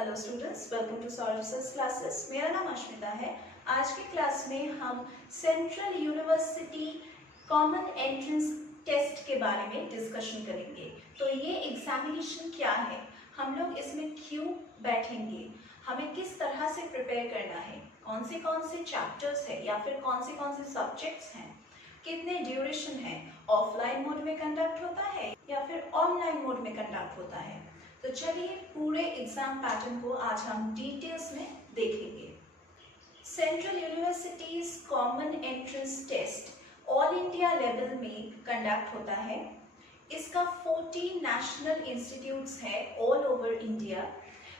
Hello students, welcome to Solve Classes. मेरा नाम अश्मिता है। आज की क्लास में हम central university common entrance test के बारे में डिस्कशन करेंगे। तो ये एग्जामिनेशन क्या है, हम लोग इसमें क्यों बैठेंगे, हमें किस तरह से प्रिपेयर करना है, कौन से चैप्टर्स है या फिर कौन से सब्जेक्ट्स हैं, कितने ड्यूरेशन है, ऑफलाइन मोड में कंडक्ट होता है या फिर ऑनलाइन मोड में कंडक्ट होता है। तो चलिए पूरे एग्जाम पैटर्न को आज हम डिटेल्स में देखेंगे। Central universities common entrance test all India level में कंडक्ट होता है। इसका 14 नेशनल इंस्टीट्यूट्स है ऑल ओवर इंडिया,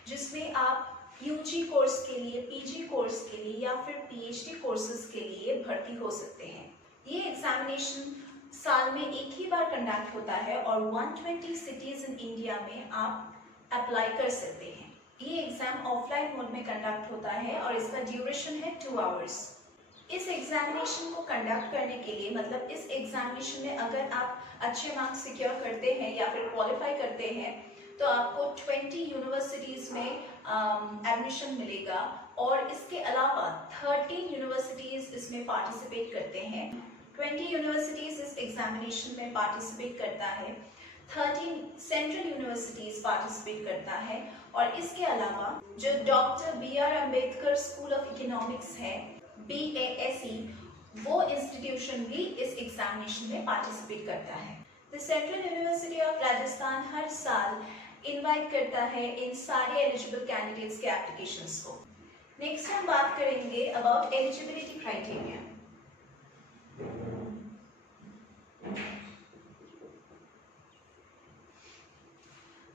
जिसमें आप यूजी कोर्स के लिए, पीजी कोर्स के लिए या फिर पीएचडी कोर्सेज के लिए भर्ती हो सकते हैं। ये एग्जामिनेशन साल में एक ही बार कंडक्ट होता है और 120 सिटीज इन इंडिया में आप अप्लाई कर सकते हैं। ये एग्जाम ऑफलाइन मोड में कंडक्ट होता है और इसका ड्यूरेशन है 2 आवर्स। इस एग्जामिनेशन को कंडक्ट करने के लिए, मतलब इस एग्जामिनेशन में अगर आप अच्छे मार्क्स सिक्योर करते हैं या फिर क्वालिफाई करते हैं तो आपको 20 यूनिवर्सिटीज में एडमिशन मिलेगा और इसके अलावा 13 यूनिवर्सिटीज इसमें पार्टिसिपेट करते हैं। 20 यूनिवर्सिटीज इस एग्जामिनेशन में पार्टिसिपेट करता है, 13 सेंट्रल यूनिवर्सिटीज पार्टिसिपेट करता है और इसके अलावा जो doctor BR Ambedkar school of economics है, BASE, वो इंस्टीट्यूशन भी इस एग्जामिनेशन में पार्टिसिपेट करता है। The central university of Rajasthan हर साल इनवाइट करता है इन सारे एलिजिबल कैंडिडेट्स के एप्लीकेशंस को। नेक्स्ट हम बात करेंगे अबाउट एलिजिबिलिटी क्राइटेरिया।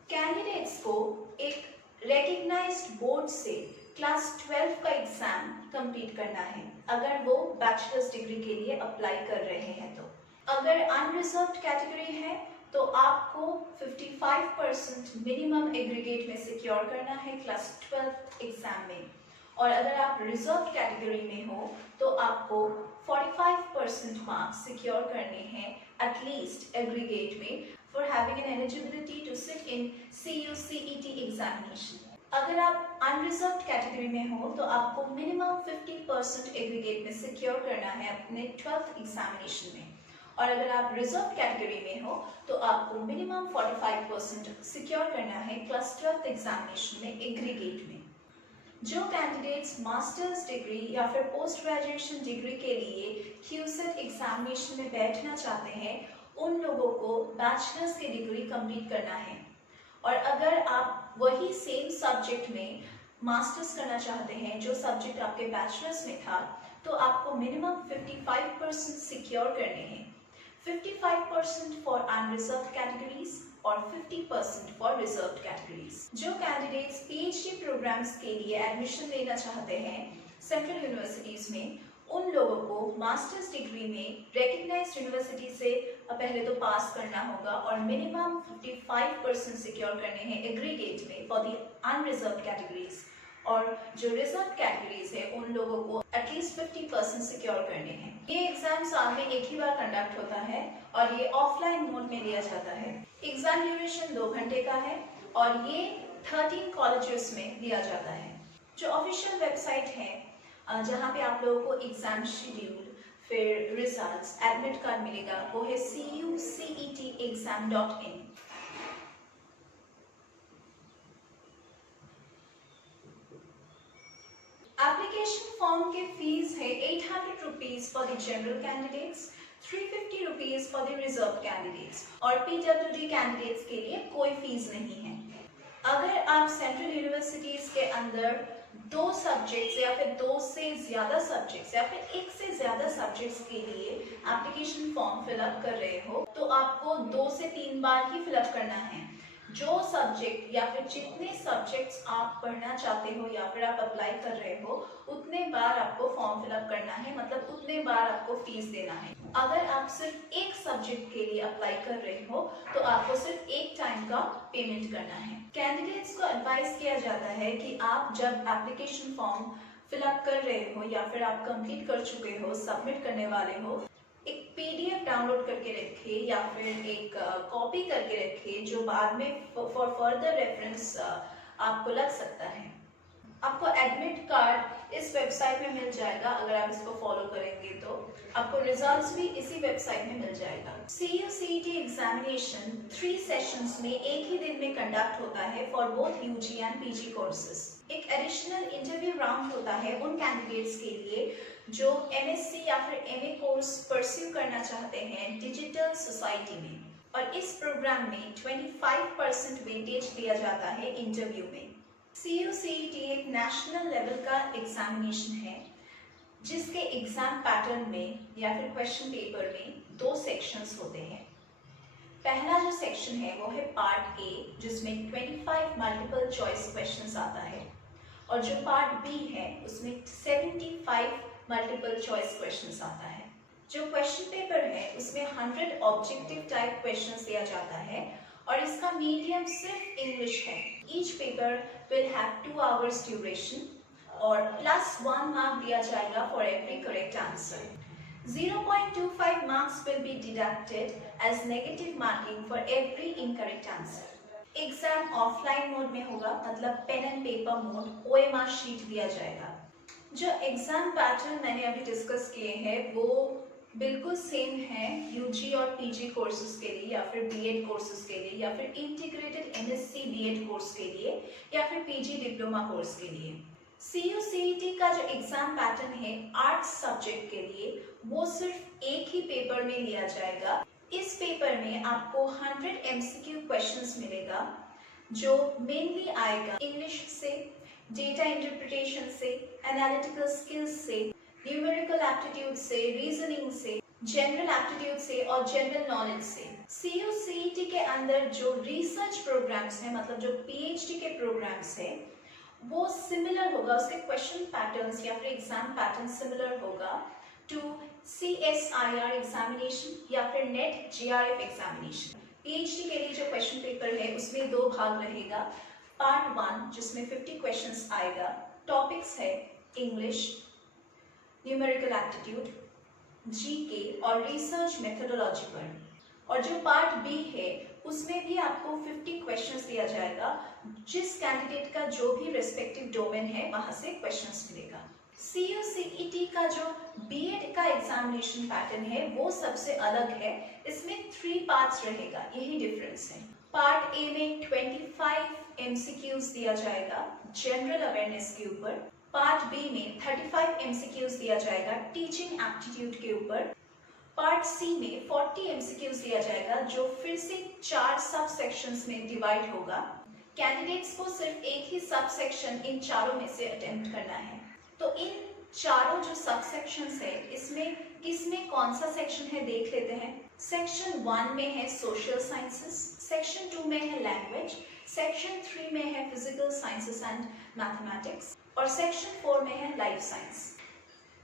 कैंडिडेट्स को एक रेकग्नाइज्ड बोर्ड से क्लास 12 का एग्जाम कंप्लीट करना है अगर वो बैचलर्स डिग्री के लिए अप्लाई कर रहे हैं। तो अगर अनरिजर्व्ड कैटेगरी है तो आपको 55% मिनिमम एग्रीगेट में सिक्योर करना है क्लास 12 एग्जाम में, और अगर आप रिजर्व्ड कैटेगरी में हो तो आपको 45% मार्क्स सिक्योर करने हैं एटलीस्ट एग्रीगेट में for having an eligibility to sit in CUCET examination. अगर आप अनरिजर्व्ड कैटेगरी में हो तो आपको मिनिमम 50% एग्रीगेट में सिक्योर करना है अपने 12th एग्जामिनेशन में, और अगर आप रिजर्व कैटेगरी में हो तो आपको मिनिमम 45% सिक्योर करना है क्लास 12th एग्जामिनेशन में एग्रीगेट में। जो कैंडिडेट्स मास्टर्स डिग्री या फिर पोस्ट ग्रेजुएशन डिग्री के लिए क्यूसेट एग्जामिनेशन में बैठना चाहते हैं उन लोगों को बैचलर्स की डिग्री कंप्लीट करना है, और अगर आप वही सेम सब्जेक्ट में मास्टर्स करना चाहते हैं जो सब्जेक्ट आपके बैचलर्स में था तो आपको मिनिमम 55% सिक्योर करने हैं, 55% फॉर अनरिजर्व्ड कैटेगरीज और 50% फॉर रिजर्व्ड कैटेगरीज। जो कैंडिडेट्स पीएचडी प्रोग्राम्स के लिए एडमिशन लेना चाहते हैं सेंट्रल यूनिवर्सिटीज में, उन लोगों को मास्टर्स डिग्री में रेकग्नाइज्ड यूनिवर्सिटी से पहले तो पास करना होगा और मिनिमम 55% सिक्योर करने हैं एग्रीगेट में फॉर द अनरिजर्व्ड कैटेगरीज, और जो रिजर्व कैटेगरीज है उन लोगों को एटलीस्ट 50% सिक्योर करने हैं। ये एग्जाम साल में एक ही बार कंडक्ट होता है और ये ऑफलाइन मोड में लिया जाता है। एग्जाम ड्यूरेशन 2 घंटे का है और ये 13 कॉलेजेस में दिया जाता है। जो ऑफिशियल वेबसाइट है जहाँ पे आप लोगों को एग्जाम शेड्यूल, फिर रिजल्ट्स, एडमिट कार्ड मिलेगा, वो है cucetexam.in। एप्लीकेशन फॉर्म के फीस है 800 rupees for the general candidates, 350 rupees for the reserve candidates, और PWD कैंडिडेट्स के लिए कोई फीस नहीं है। अगर आप सेंट्रल यूनिवर्सिटीज के अंदर 2 सब्जेक्ट्स या फिर 2 से ज्यादा सब्जेक्ट्स या फिर 1 से ज्यादा सब्जेक्ट्स के लिए एप्लीकेशन फॉर्म फिलअप कर रहे हो तो आपको 2 से 3 बार ही फिलअप करना है। जो सब्जेक्ट या फिर जितने सब्जेक्ट्स आप पढ़ना चाहते हो या फिर आप अप्लाई कर रहे हो उतने बार आपको फॉर्म फिलअप करना है, मतलब उतने बार आपको फीस देना है। अगर आप सिर्फ एक सब्जेक्ट के लिए अप्लाई कर रहे हो तो आपको सिर्फ एक टाइम का पेमेंट करना है। कैंडिडेट्स को एडवाइस किया जाता है कि आप जब एप्लीकेशन फॉर्म फिलअप कर रहे हो या फिर आप कंप्लीट कर चुके हो, सबमिट करने वाले हो, एक PDF डाउनलोड करके रखे या फिर एक कॉपी करके रखे जो बाद में फॉर फर्दर रेफरेंस आपको लग सकता है। आपको एडमिट कार्ड इस वेबसाइट में मिल जाएगा, अगर आप इसको फॉलो करेंगे तो आपको रिजल्ट्स भी इसी वेबसाइट में मिल जाएगा। CUCET एग्जामिनेशन 3 सेशंस में एक ही दिन में कंडक्ट होता है for both UG and PG courses. एक एडिशनल इंटरव्यू राउंड होता है उन कैंडिडेट्स के लिए जो MSc या फिर MA कोर्स परस्यू करना चाहते हैं डिजिटल सोसाइटी में, और इस प्रोग्राम में 25% वेटेज दिया जाता है इंटरव्यू में। CUCET एक नेशनल लेवल का एग्जामिनेशन है जिसके एग्जाम पैटर्न में या फिर क्वेश्चन पेपर में 2 सेक्शंस होते हैं। पहला जो सेक्शन है वो है पार्ट ए, जिसमें 25 मल्टीपल चॉइस क्वेश्चंस आता है, और जो पार्ट बी है उसमें 75 मल्टीपल चॉइस क्वेश्चंस आता है। जो क्वेश्चन पेपर है उसमें 100 ऑब्जेक्टिव टाइप क्वेश्चंस दिया जाता है और इसका मीडियम सिर्फ इंग्लिश है। Each paper will have 2 hours duration और +1 मार्क दिया जाएगा for every correct answer. 0.25 marks will be deducted as negative marking for every incorrect answer. Exam offline mode में होगा, मतलब pen and paper mode, OMR sheet दिया जाएगा। जो exam pattern मैंने अभी डिस्कस किए हैं वो बिल्कुल सेम है UG और PG कोर्सेज के लिए, या फिर BEd कोर्सेज के लिए, या फिर इंटीग्रेटेड MSc BEd कोर्स के लिए, या फिर PG डिप्लोमा कोर्स के लिए। CUCET का जो एग्जाम पैटर्न है आर्ट्स सब्जेक्ट के लिए वो सिर्फ एक ही पेपर में लिया जाएगा। इस पेपर में आपको 100 MCQ क्वेश्चंस मिलेगा जो मेनली आएगा इंग्लिश से, डेटा इंटरप्रिटेशन से, एनालिटिकल स्किल्स से, न्यूमेरिकल एप्टीट्यूड से, रीजनिंग से, जनरल एप्टीट्यूड से और जनरल नॉलेज से। CUCET के अंदर जो रिसर्च प्रोग्राम्स हैं, मतलब जो PhD के प्रोग्राम्स हैं, वो सिमिलर होगा, उसके क्वेश्चन पैटर्न्स या फिर एग्जाम पैटर्न सिमिलर होगा टू CSIR एग्जामिनेशन या फिर नेट JRF एग्जामिनेशन। PhD के लिए जो क्वेश्चन पेपर है उसमें 2 भाग रहेगा। पार्ट 1 जिसमें 50 क्वेश्चंस आएगा, टॉपिक्स है इंग्लिश, न्यूमेरिकल एप्टीट्यूड, GK और रिसर्च मेथोडोलॉजी पर। और जो पार्ट बी है उसमें भी आपको 50 क्वेश्चंस दिया जाएगा, जिस कैंडिडेट का जो भी रेस्पेक्टिव डोमेन है वहां से क्वेश्चंस मिलेगा। CUCET का जो BEd का एग्जामिनेशन पैटर्न है वो सबसे अलग है, इसमें 3 पार्ट्स रहेगा, यही डिफरेंस है। पार्ट ए में 25 MCQs दिया जाएगा जनरल अवेयरनेस के ऊपर। पार्ट बी में 35 MCQs दिया जाएगा टीचिंग एप्टीट्यूड के ऊपर। पार्ट सी में 40 MCQs दिया जाएगा जो फिर से 4 सब सेक्शंस में डिवाइड होगा। कैंडिडेट्स को सिर्फ एक ही सब सेक्शन इन चारों में से अटेम्प्ट करना है। तो इन चारों जो सब सेक्शंस है इसमें किसमें कौन सा सेक्शन है देख लेते हैं। सेक्शन 1 में है सोशल साइंसेस, सेक्शन 2 में है लैंग्वेज, सेक्शन 3 में है फिजिकल साइंसेस एंड मैथमेटिक्स और सेक्शन 4 में है लाइफ साइंस।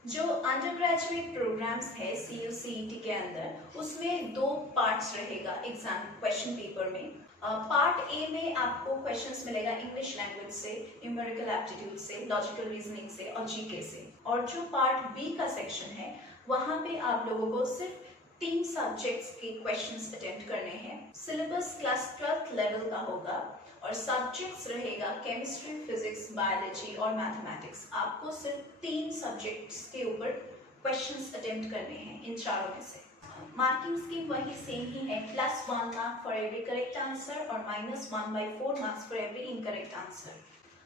जो अंडर ग्रेजुएट प्रोग्राम्स है CUCET के अंदर उसमें 2 पार्ट्स रहेगा एग्जाम क्वेश्चन पेपर में। पार्ट ए में आपको क्वेश्चंस मिलेगा इंग्लिश लैंग्वेज से, न्यूमेरिकल एप्टीट्यूड से, लॉजिकल रीजनिंग से और GK से। और जो पार्ट बी का सेक्शन है वहां पे आप लोगों को सिर्फ 3 सब्जेक्ट्स के क्वेश्चंस अटेम्प्ट करने हैं। सिलेबस क्लास 12th लेवल का होगा और सब्जेक्ट्स रहेगा केमिस्ट्री, फिजिक्स, बायोलॉजी और मैथमेटिक्स। आपको सिर्फ 3 सब्जेक्ट्स के ऊपर क्वेश्चंस अटेम्प्ट करने हैं इन चारों में से। मार्किंग स्कीम वही सेम ही है, +1 mark for every correct answer और -1/4 marks for every incorrect answer.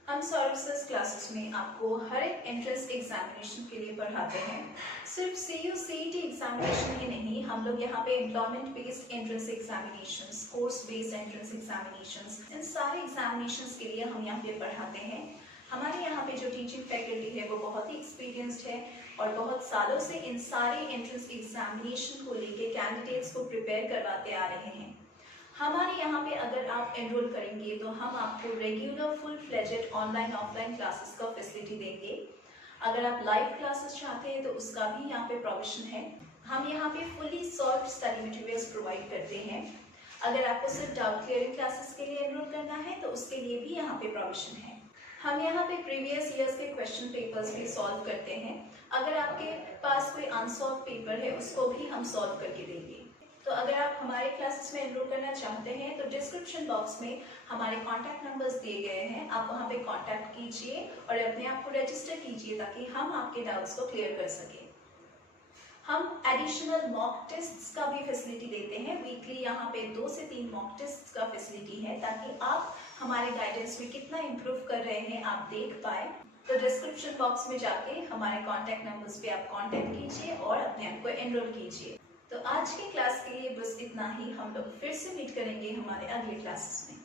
हम सर्विसेज क्लासेस में आपको हर एक एंट्रेंस एग्जामिनेशन के लिए पढ़ाते हैं। सिर्फ CUCET एग्जामिनेशन ही नहीं, हम लोग यहाँ पे employment based entrance examinations, course based entrance examinations, इन सारे एग्जामिनेशंस के लिए हम यहाँ पे पढ़ाते हैं। हमारे यहाँ पे जो टीचिंग फैकल्टी है वो बहुत ही एक्सपीरियंस्ड है और बहुत सालों से इन सारे एंट्रेंस एग्जामिनेशन को लेके कैंडिडेट्स को प्रिपेयर करवाते आ रहे हैं। हमारे यहाँ पे अगर आप एनरोल करेंगे तो हम आपको regular full fledged online offline classes का फैसिलिटी देंगे। अगर आप लाइव क्लासेस चाहते हैं तो उसका भी यहाँ पे प्रोविजन है। हम यहाँ पे fully solve study materials provide करते हैं। अगर आपको सिर्फ डाउट क्लियरिंग क्लासेस के लिए एनरोल करना है तो उसके लिए भी यहाँ पे प्रोविजन है। हम यहाँ पे प्रीवियस ईयर्स के क्वेश्चन पेपर्स भी सॉल्व करते हैं। अगर आपके पास कोई अनसॉल्व पेपर है उसको भी हम सॉल्व करके देंगे। तो अगर आप हमारे क्लासेस में एनरोल करना चाहते हैं तो डिस्क्रिप्शन बॉक्स में हमारे कॉन्टैक्ट नंबर्स दिए गए हैं, आप वहाँ पे कॉन्टैक्ट कीजिए और अपने आप को रजिस्टर कीजिए ताकि हम आपके डाउट्स को क्लियर कर सकें। हम एडिशनल मॉक टेस्ट्स का भी फैसिलिटी देते हैं। वीकली यहाँ पे 2 से 3 मॉक टेस्ट्स का फैसिलिटी है ताकि आप हमारे गाइडेंस में कितना इम्प्रूव कर रहे हैं आप देख पाए। तो डिस्क्रिप्शन बॉक्स में जाके हमारे कॉन्टैक्ट नंबर्स पे आप कॉन्टैक्ट कीजिए और अपने आप को एनरोल कीजिए। तो आज की क्लास के लिए बस इतना ही। हम लोग फिर से मीट करेंगे हमारे अगले क्लासेस में।